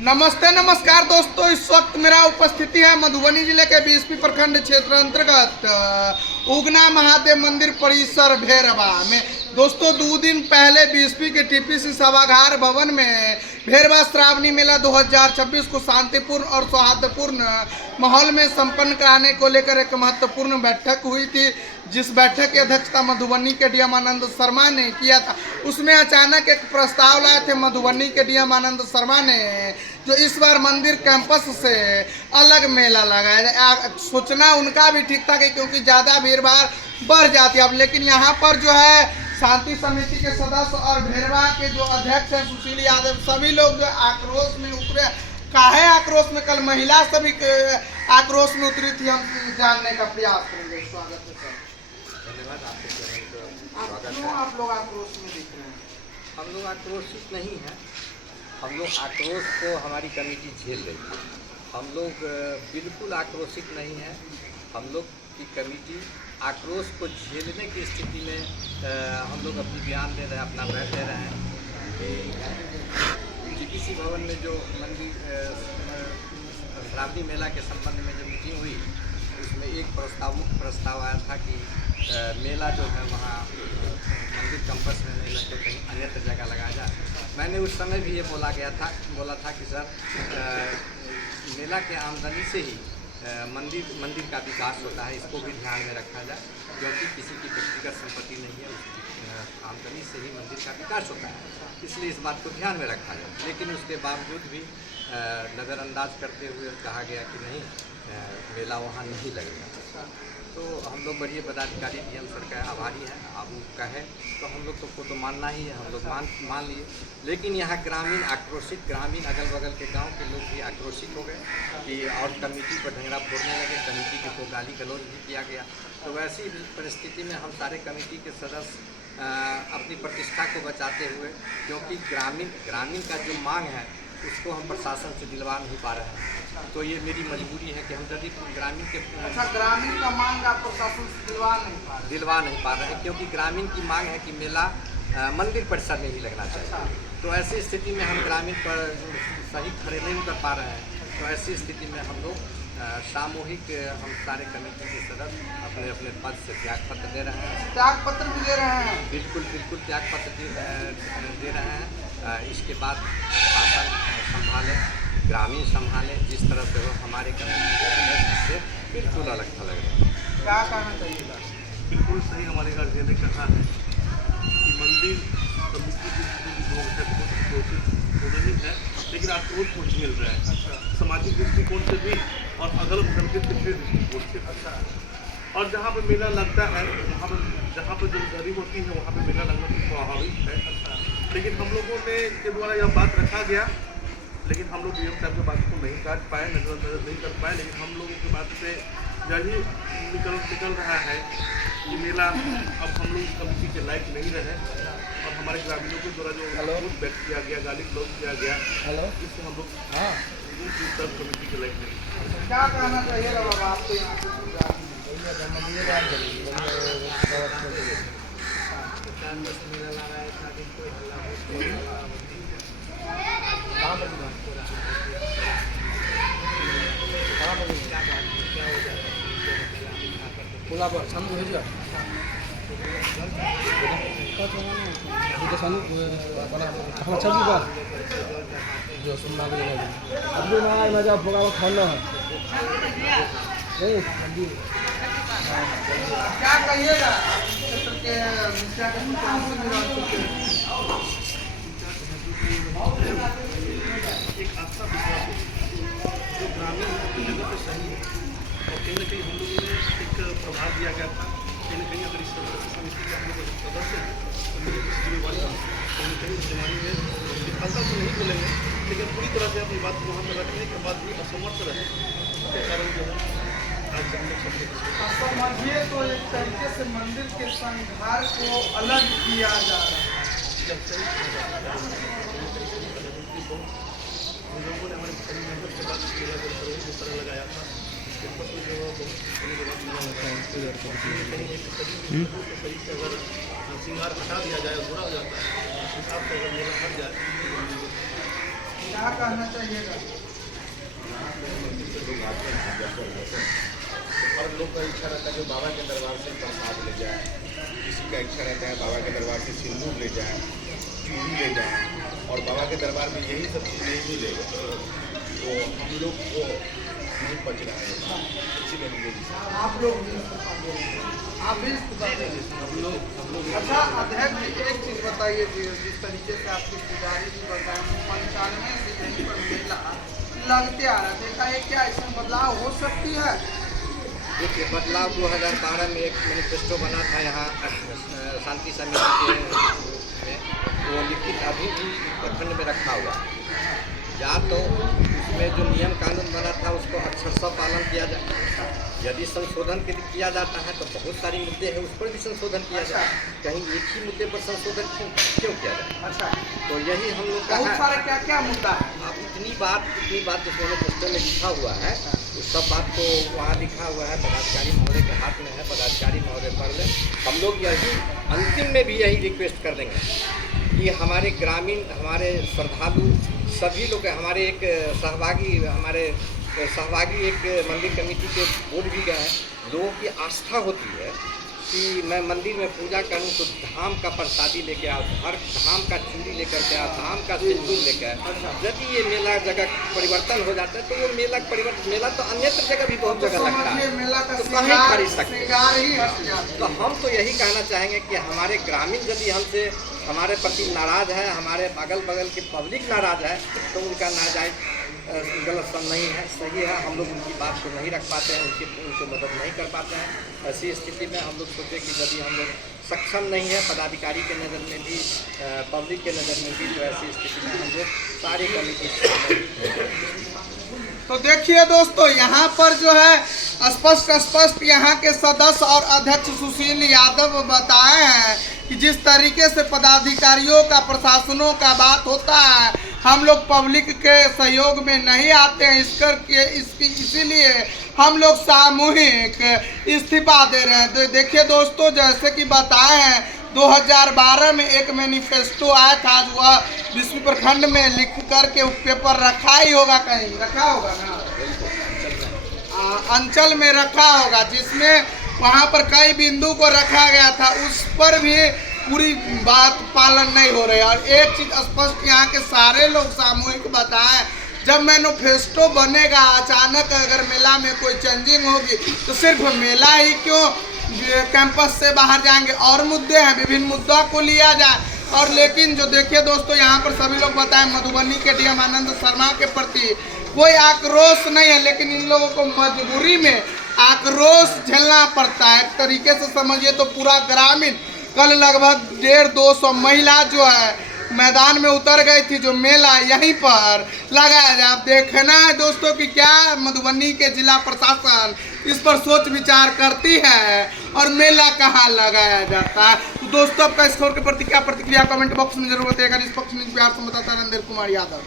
नमस्ते नमस्कार दोस्तों, इस वक्त मेरा उपस्थिति है मधुबनी जिले के बीएसपी प्रखंड क्षेत्र अंतर्गत उगना महादेव मंदिर परिसर भेरवा में। दोस्तों, 2 दिन पहले बीएसपी के टीपीसी सभागार भवन में भेरवा श्रावणी मेला 2026 को शांतिपूर्ण और सौहार्दपूर्ण माहौल में संपन्न कराने को लेकर एक महत्वपूर्ण बैठक हुई थी, जिस बैठक की अध्यक्षता मधुबनी के डीएम आनंद शर्मा ने किया था। उसमें अचानक एक प्रस्ताव लाए थे मधुबनी के डीएम आनंद शर्मा ने, जो इस बार मंदिर कैंपस से अलग मेला लगाया। सोचना उनका भी ठीक था कि क्योंकि ज़्यादा भीड़ भाड़ बढ़ जाती है अब, लेकिन यहाँ पर जो है शांति समिति के सदस्य और भेरवा के जो अध्यक्ष हैं सुशील यादव, सभी लोग जो आक्रोश में उतरे। काहे आक्रोश में? कल महिला सभी आक्रोश में उतरी थी, हम जानने का प्रयास करेंगे। स्वागत है सर। धन्यवाद आपके क्यों आप लोग आक्रोश में दिख रहे हैं? हम लोग आक्रोशित नहीं हैं। हम लोग आक्रोश को हमारी कमेटी झेल रही है। हम लोग बिल्कुल आक्रोशित नहीं हैं। हम लोग की कमेटी आक्रोश को झेलने की स्थिति में हम लोग अपनी बयान दे रहे हैं, अपना बयान दे रहे हैं कि टीपीसी भवन में जो मंदिर श्रावणी मेला के संबंध में जो मीटिंग हुई, उसमें एक प्रस्ताव आया था कि मेला जो है वहाँ मंदिर कैंपस में नहीं लगते कहीं अन्यत्र जगह लगाया जाए। मैंने उस समय भी ये बोला था कि सर मेला के आमदनी से ही मंदिर का विकास होता है, इसको भी ध्यान में रखा जाए, क्योंकि किसी की व्यक्तिगत संपत्ति नहीं है, उसकी आमदनी से ही मंदिर का विकास होता है, इसलिए इस बात को ध्यान में रखा जाए। लेकिन उसके बावजूद भी नज़रअंदाज करते हुए कहा गया कि नहीं, मेला वहाँ नहीं लगेगा। तो हम लोग बड़े पदाधिकारी डीएम सर का आभारी हैं। अब वो कहे तो हम लोग को तो मानना ही है, हम लोग मान लिए। लेकिन यहाँ ग्रामीण अगल बगल के गांव के लोग भी आक्रोशित हो गए कि और कमेटी पर ढंगरा फोड़ने लगे, कमेटी को गाली गलौज भी किया गया। तो वैसी परिस्थिति में हम सारे कमेटी के सदस्य अपनी प्रतिष्ठा को बचाते हुए, क्योंकि ग्रामीण का जो मांग है उसको हम प्रशासन से दिलवा नहीं पा रहे हैं, तो ये मेरी मजबूरी है कि हम यदि ग्रामीण के ग्रामीण का मांग आप प्रशासन से दिलवा नहीं पा रहे हैं, क्योंकि ग्रामीण की मांग है कि मेला मंदिर परिसर में ही लगना चाहिए। तो ऐसी स्थिति में हम ग्रामीण पर सही खड़े नहीं कर पा रहे हैं। तो ऐसी स्थिति में हम लोग सामूहिक हम सारे कमेटी के सदस्य अपने अपने पद से त्याग पत्र दे रहे हैं। त्याग पत्र भी दे रहे हैं? बिल्कुल त्याग पत्र दे रहे हैं। इसके बाद शासन संभाले, ग्रामीण संभाले, जिस तरह से वो हमारे कमेटी के सदस्य से बिल्कुल अलग थलग रहे हैं। क्या कहना चाहिए? बिल्कुल सही हमारे गार्जियन ने कहा है कि मंदिर कमेटी की हो रही है, लेकिन आक्रोश को झेल रहा है सामाजिक दृष्टिकोण से भी और अगल बगल के पिछले दृष्टिकोण से भी। और जहाँ पर मेला लगता है, वहाँ पर जहाँ पर जो गरीब होती है वहाँ पर मेला लगना तो स्वाभाविक है। लेकिन हम लोगों ने के द्वारा यह बात रखा गया, लेकिन हम लोग डीएम साहब की बात को नहीं काट पाए, नजर नहीं कर पाए। लेकिन हम लोगों की बात से यही निकल रहा है कि मेला अब हम लोग कमेटी के लायक नहीं रहे, और हमारे ग्रामीणों के द्वारा जो व्यक्त किया गया, गाली गलौज किया गया, इससे हम लोग सब कमेटी के लायक नहीं। क्या कहना चाहिए बाबा आपको? यहाँ पुला पर सानू भेज जा तो सानू हम छबी पर जो सुनना मिलेगा अब ना आए मजा होगा वो खाना है नहीं। क्या कहिएगा? एक आस्था विश्वास जो ग्रामीण जगह पे सही है, और कहीं ना कहीं हम लोगों ने एक प्रभाव दिया गया था। कहीं ना कहीं अगर इस समिति के हम लोग सदस्य हैं तो मेरी कुछ जिम्मेवारी कहीं ना कहीं जिम्मेवारी है। विफलता तो नहीं बोलेंगे, लेकिन पूरी तरह से अपनी बात को हम रखने के बाद भी असमर्थ रहे, उसके कारण जो है आज हम लोग सब समझिए तो एक तरीके से मंदिर के संघार को अलग किया जा रहा है। जब सही लोगों ने हमारे सभी मेंबर के बाद जिस तरह लगाया था, कैंपस में जो सही से अगर श्रृंगार हटा दिया जाए, बुरा हो जाता है, उस हिसाब से अगर मेला हट जाए क्या कहना चाहिएगा? हर लोग का इच्छा रहता है कि बाबा के दरबार से प्रसाद ले जाए, किसी का इच्छा रहता है बाबा के दरबार से सिंदूर ले जाए, चूड़ी ले जाए, और बाबा के दरबार में यही सब चीज़ नहीं मिलेगा तो हम लोग को नहीं पच रहा है, इसीलिए हम लोग आप लोग भी आप भी हम लोग अच्छा अध्यक्ष जी, एक चीज़ बताइए जी, जिस तरीके से आपके पुजारी जी बताए 95 से यहीं पर मेला लगते आ रहा था, एक क्या इसमें बदलाव हो सकती है? देखिए, बदलाव 2012 में एक मैनिफेस्टो बना था यहाँ शांति समिति के में, वो लिखित अभी भी प्रखंड में रखा हुआ है। या तो उसमें जो नियम कानून बना था उसको अक्षरशः पालन किया जाए, यदि संशोधन किया जाता है तो बहुत सारी मुद्दे हैं उस पर भी संशोधन किया जाए, कहीं एक ही मुद्दे पर संशोधन क्यों किया जाए? अच्छा, तो यही हम लोग का बहुत है। सारा क्या क्या मुद्दा है? अब इतनी बात जो मैनिफेस्टो में लिखा हुआ है उस सब बात को वहाँ लिखा हुआ है, पदाधिकारी महोदय के हाथ में है, पदाधिकारी महोदय पढ़ लें। हम लोग यही अंतिम में भी यही रिक्वेस्ट कर देंगे कि हमारे ग्रामीण, हमारे श्रद्धालु सभी लोग, हमारे एक सहभागी एक मंदिर कमेटी के बोर्ड भी गए हैं। लोगों की आस्था होती है कि मैं मंदिर में पूजा करूं तो धाम का प्रसादी लेके आओ, हर धाम का चूड़ी लेकर के आओ, धाम का सिंदूर लेकर आओ। यदि ये मेला जगह परिवर्तन हो जाता है तो वो मेला तो अन्यत्र जगह भी बहुत जगह लगता है, मेला का तो कहीं खरीद सकते हैं। श्रृंगार ही हट जाता है। तो हम तो यही कहना चाहेंगे कि हमारे ग्रामीण यदि हमसे हमारे प्रति नाराज है, हमारे अगल बगल की पब्लिक नाराज है, तो उनका नाजायज गलत नहीं है, सही है। हम लोग उनकी बात को नहीं रख पाते हैं, उनको मदद नहीं कर पाते हैं। ऐसी स्थिति में हम लोग सोचे कि यदि हम लोग सक्षम नहीं है पदाधिकारी के नज़र में भी, पब्लिक के नज़र में भी, तो ऐसी स्थिति में हम लोग सारी कमेटी। तो देखिए दोस्तों, यहाँ पर जो है स्पष्ट यहाँ के सदस्य और अध्यक्ष सुशील यादव बताए हैं कि जिस तरीके से पदाधिकारियों का, प्रशासनों का बात होता है, हम लोग पब्लिक के सहयोग में नहीं आते हैं, इसीलिए हम लोग सामूहिक इस्तीफा दे रहे हैं। तो देखिए दोस्तों, जैसे कि बताए हैं 2012 में एक मैनिफेस्टो आया था, जो वह बीसपी प्रखंड में लिख करके पेपर रखा ही होगा, कहीं रखा होगा ना, अंचल में रखा होगा, जिसमें वहाँ पर कई बिंदु को रखा गया था, उस पर भी पूरी बात पालन नहीं हो रही। और एक चीज़ स्पष्ट यहाँ के सारे लोग सामूहिक बताएं, जब मैनिफेस्टो बनेगा, अचानक अगर मेला में कोई चेंजिंग होगी तो सिर्फ मेला ही क्यों, कैंपस से बाहर जाएंगे, और मुद्दे हैं, विभिन्न मुद्दों को लिया जाए। और लेकिन जो देखिए दोस्तों, यहाँ पर सभी लोग बताएं मधुबनी के डीएम आनंद शर्मा के प्रति कोई आक्रोश नहीं है, लेकिन इन लोगों को मजबूरी में आक्रोश झेलना पड़ता है। एक तरीके से समझिए तो पूरा ग्रामीण, कल लगभग 150-200 महिला जो है मैदान में उतर गई थी, जो मेला यहीं पर लगाया जाए। अब देखना है दोस्तों कि क्या मधुबनी के जिला प्रशासन इस पर सोच विचार करती है और मेला कहाँ लगाया जाता है। तो दोस्तों, आपका इस खबर के प्रति क्या प्रतिक्रिया कमेंट बॉक्स में जरूर बताइएगा। निष्पक्ष न्यूज़ बिहार से बताता रणधीर कुमार यादव।